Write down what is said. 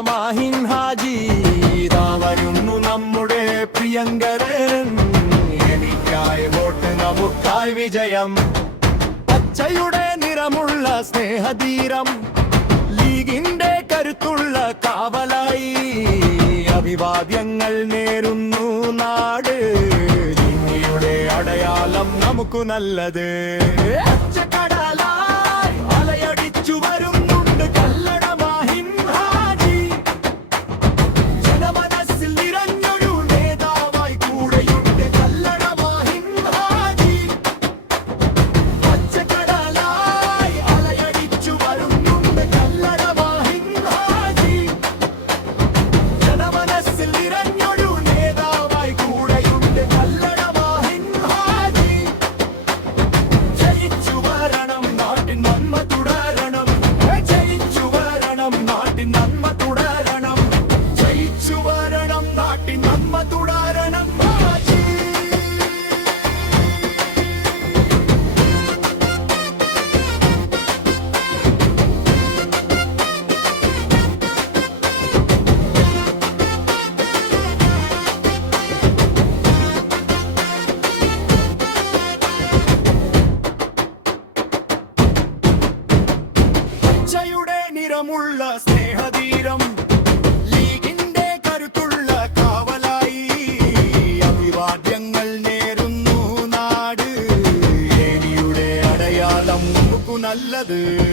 മാഹിൻ ഹാജി വരുന്നു നമ്മുടെ പ്രിയങ്കരൻ. എനിക്കായി വോട്ട്, നമുക്കായി വിജയം. പച്ചയുടെ നിറമുള്ള സ്നേഹതീരം, ലീഗിന്റെ കരുത്തുള്ള കാവലായി അഭിവാദ്യങ്ങൾ നേരുന്നു നാട്. ഇന്ത്യയുടെ അടയാളം നമുക്ക് നല്ലത്. പച്ചക്കടലായി അലയടിച്ചു വരുന്നുണ്ട് കല്ലട മാഹിൻ ഹാജി. ജനമനസ്സിൽ നിറഞ്ഞൊരു നേതാവായി കൂടെയുണ്ട് കല്ലട മാഹിൻ ഹാജി. പച്ചക്കടലായി അലയടിച്ചു വരുന്നുണ്ട് കല്ലട മാഹിൻ ഹാജി. ജനമനസ്സിൽ നിറഞ്ഞൊരു നേതാവായി കൂടെയുണ്ട് കല്ലട മാഹിൻ ഹാജി. ജയിച്ചു വരണം, നാട്ടിൻ നന്മ തുടരണം. ജയിച്ചു വരണം, നാട്ടിൻ നന്മ തുടരണം. ജയിച്ചു വരണം, നാട്ടിൻ നന്മ തുടരണം ഹാജി. പച്ചയുടെ നിറമുള്ള സ്നേഹതീരം, ലീഗിന്റെ കരുത്തുള്ള കാവലായി അഭിവാദ്യങ്ങൾ നേരുന്നു നാട്. ഏനിയുടെ അടയാളം നമുക്ക് നല്ലത്.